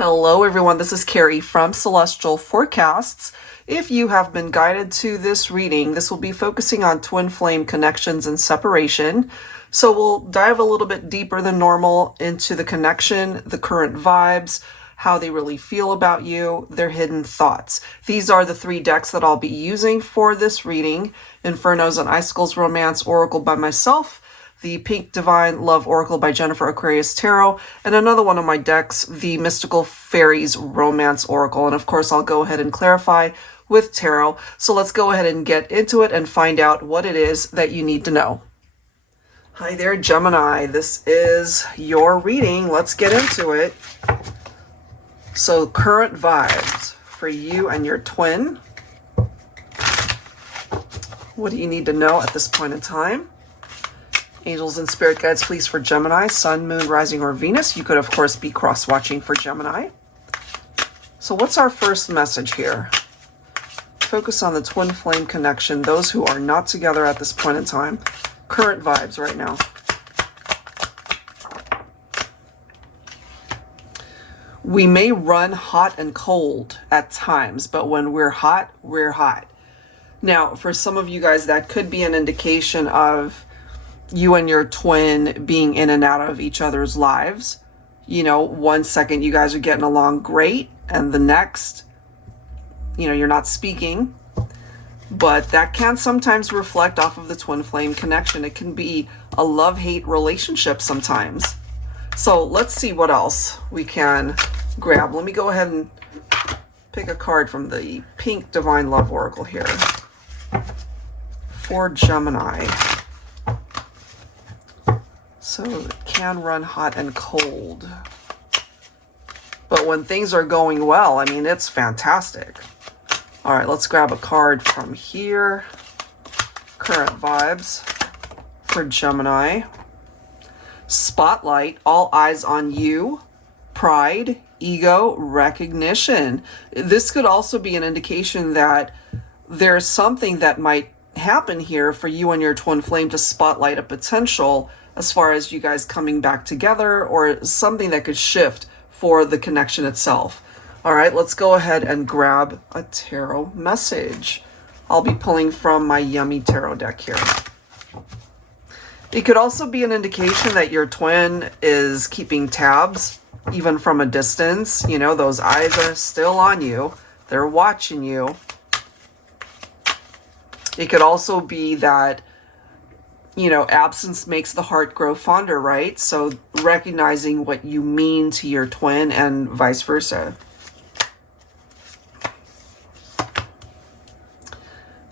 Hello everyone, this is Carrie from Celestial Forecasts. If you have been guided to this reading, this will be focusing on twin flame connections and separation. So we'll dive a little bit deeper than normal into the connection, the current vibes, how they really feel about you, their hidden thoughts. These are the three decks that I'll be using for this reading. INFERNOS and ICICLES Romance Oracle by myself, the Pink Divine Love Oracle by Jennifer Aquarius Tarot, and another one of my decks, the Mystical Fairies Romance Oracle. And of course, I'll go ahead and clarify with tarot. So let's go ahead and get into it and find out what it is that you need to know. Hi there, Gemini. This is your reading. Let's get into it. So current vibes for you and your twin. What do you need to know at this point in time? Angels and spirit guides, please, for Gemini, Sun, Moon, Rising, or Venus. You could, of course, be cross-watching for Gemini. So what's our first message here? Focus on the twin flame connection, those who are not together at this point in time. Current vibes right now. We may run hot and cold at times, but when we're hot, we're hot. Now, for some of you guys, that could be an indication of you and your twin being in and out of each other's lives. You know, one second you guys are getting along great, and the next, you know, you're not speaking. But that can sometimes reflect off of the twin flame connection. It can be a love-hate relationship sometimes. So let's see what else we can grab. Let me go ahead and pick a card from the Pink Divine Love Oracle here for Gemini. So it can run hot and cold. But when things are going well, I mean, it's fantastic. All right, let's grab a card from here. Current vibes for Gemini. Spotlight, all eyes on you. Pride, ego, recognition. This could also be an indication that there's something that might happen here for you and your twin flame to spotlight a potential as far as you guys coming back together, or something that could shift for the connection itself. All right, let's go ahead and grab a tarot message. I'll be pulling from my yummy tarot deck here. It could also be an indication that your twin is keeping tabs, even from a distance. You know, those eyes are still on you. They're watching you. It could also be that, you know, absence makes the heart grow fonder, right? So recognizing what you mean to your twin and vice versa.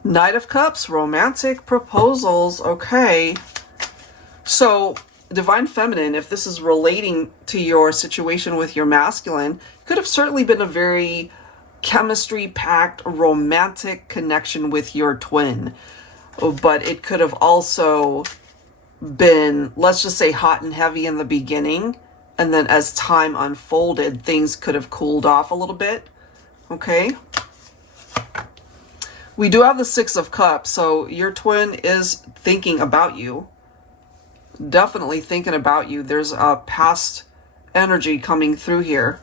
Knight of Cups, romantic proposals. Okay. So Divine Feminine, if this is relating to your situation with your masculine, could have certainly been a very chemistry-packed romantic connection with your twin. But it could have also been, let's just say, hot and heavy in the beginning. And then as time unfolded, things could have cooled off a little bit. Okay. We do have the Six of Cups. So your twin is thinking about you. Definitely thinking about you. There's a past energy coming through here.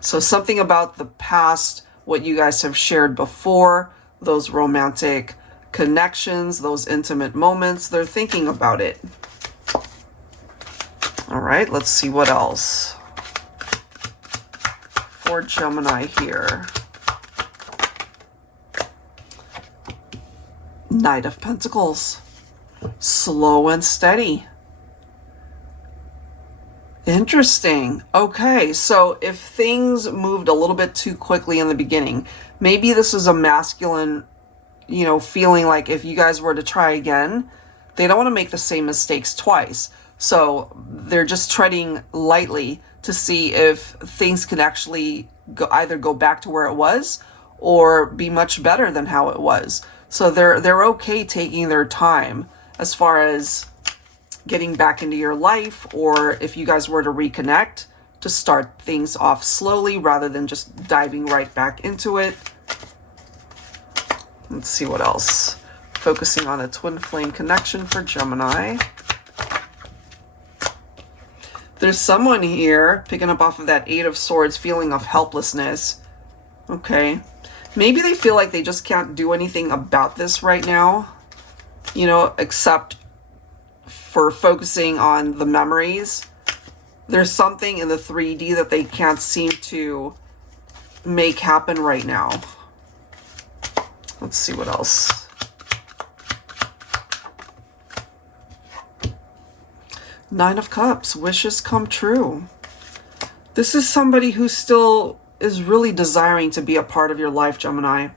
So something about the past, what you guys have shared before, those romantic connections, those intimate moments, they're thinking about it. All right, let's see what else for Gemini here. Knight of Pentacles, slow and steady. Interesting. Okay, so if things moved a little bit too quickly in the beginning, maybe this is a masculine, you know, feeling like if you guys were to try again, they don't want to make the same mistakes twice. So they're just treading lightly to see if things can actually either go back to where it was or be much better than how it was. So they're okay taking their time as far as getting back into your life, or if you guys were to reconnect, to start things off slowly rather than just diving right back into it. Let's see what else. Focusing on a twin flame connection for Gemini. There's someone here picking up off of that Eight of Swords, feeling of helplessness. Okay. Maybe they feel like they just can't do anything about this right now, you know, except for focusing on the memories. There's something in the 3D that they can't seem to make happen right now. Let's see what else. Nine of Cups, wishes come true. This is somebody who still is really desiring to be a part of your life, Gemini.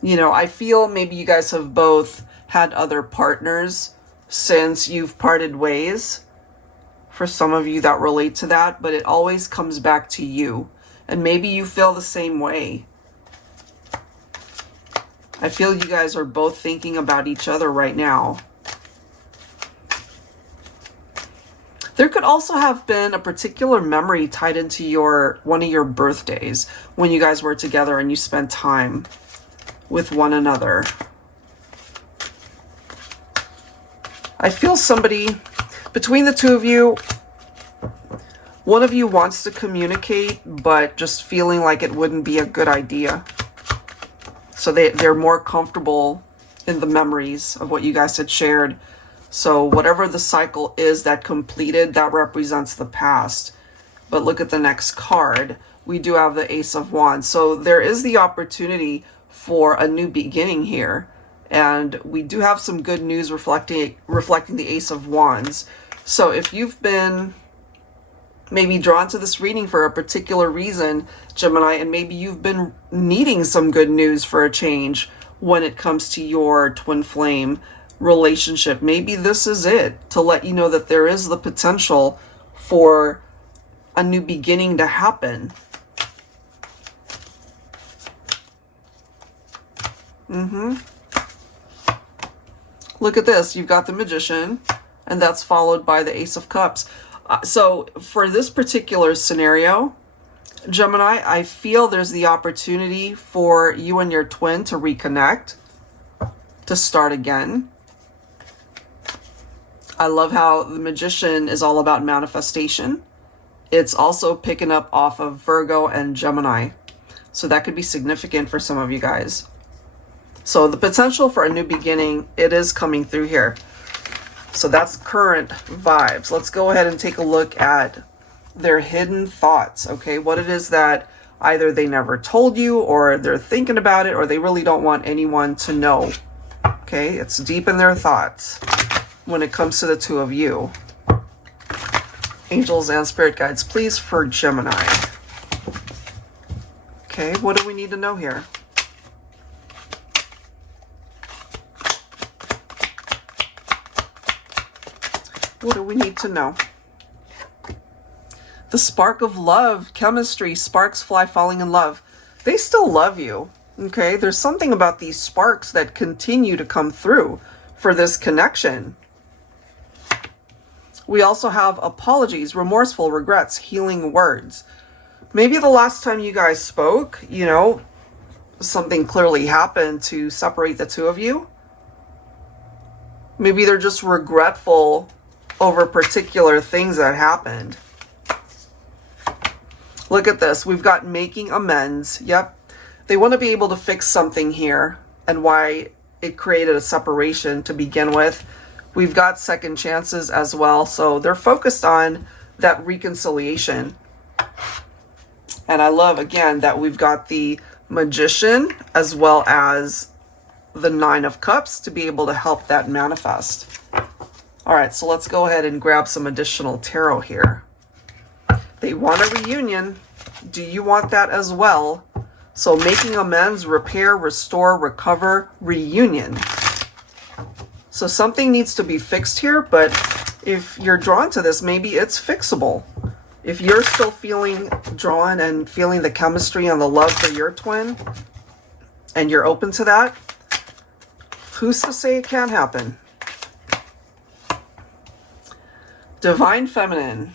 You know, I feel maybe you guys have both had other partners since you've parted ways. For some of you that relate to that, but it always comes back to you. And maybe you feel the same way. I feel you guys are both thinking about each other right now. There could also have been a particular memory tied into one of your birthdays when you guys were together and you spent time with one another. I feel somebody, between the two of you, one of you wants to communicate, but just feeling like it wouldn't be a good idea. So they're more comfortable in the memories of what you guys had shared. So whatever the cycle is that completed, that represents the past. But look at the next card. We do have the Ace of Wands. So there is the opportunity for a new beginning here. And we do have some good news reflecting the Ace of Wands. So if you've been maybe drawn to this reading for a particular reason, Gemini, and maybe you've been needing some good news for a change when it comes to your twin flame relationship, maybe this is it to let you know that there is the potential for a new beginning to happen. Look at this. You've got the Magician, and that's followed by the Ace of Cups. So for this particular scenario, Gemini, I feel there's the opportunity for you and your twin to reconnect, to start again. I love how the Magician is all about manifestation. It's also picking up off of Virgo and Gemini. So that could be significant for some of you guys. So the potential for a new beginning, it is coming through here. So that's current vibes. Let's go ahead and take a look at their hidden thoughts, okay? What it is that either they never told you, or they're thinking about it, or they really don't want anyone to know, okay? It's deep in their thoughts when it comes to the two of you. Angels and spirit guides, please, for Gemini. Okay, what do we need to know here? What do we need to know? The spark of love, chemistry, sparks fly falling in love. They still love you, okay? There's something about these sparks that continue to come through for this connection. We also have apologies, remorseful, regrets, healing words. Maybe the last time you guys spoke, you know, something clearly happened to separate the two of you. Maybe they're just regretful over particular things that happened. Look at this. We've got making amends. Yep. They want to be able to fix something here and why it created a separation to begin with. We've got second chances as well. So they're focused on that reconciliation. And I love, again, that we've got the Magician as well as the Nine of Cups to be able to help that manifest. All right, so let's go ahead and grab some additional tarot here. They want a reunion. Do you want that as well? So making amends, repair, restore, recover, reunion. So something needs to be fixed here, but if you're drawn to this, maybe it's fixable. If you're still feeling drawn and feeling the chemistry and the love for your twin, and you're open to that, who's to say it can't happen? Divine Feminine,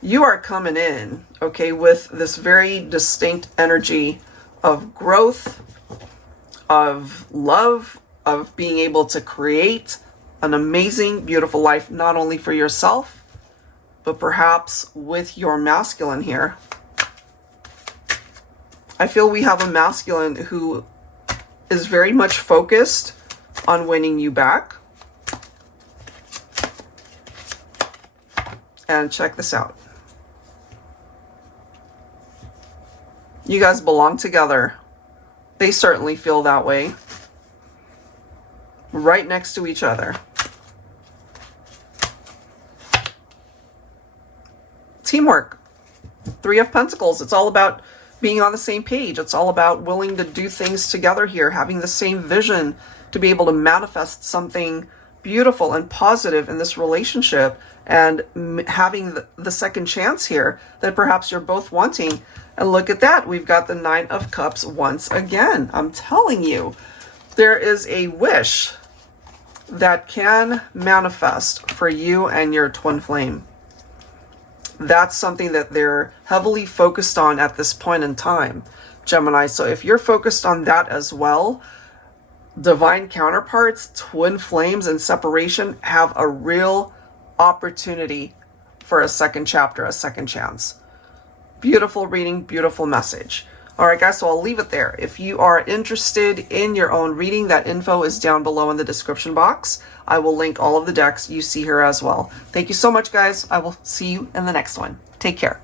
you are coming in, okay, with this very distinct energy of growth, of love, of being able to create an amazing, beautiful life, not only for yourself, but perhaps with your masculine here, I feel we have a masculine who is very much focused on winning you back. And check this out. You guys belong together. They certainly feel that way. Right next to each other. Teamwork. Three of Pentacles. It's all about being on the same page. It's all about willing to do things together here, having the same vision to be able to manifest something beautiful and positive in this relationship, and having the second chance here that perhaps you're both wanting. And look at that. We've got the Nine of Cups once again. I'm telling you, there is a wish that can manifest for you and your twin flame. That's something that they're heavily focused on at this point in time, Gemini. So if you're focused on that as well, divine counterparts, twin flames, and separation have a real opportunity for a second chapter, a second chance. Beautiful reading, beautiful message. All right, guys, so I'll leave it there. If you are interested in your own reading, that info is down below in the description box. I will link all of the decks you see here as well. Thank you so much, guys. I will see you in the next one. Take care.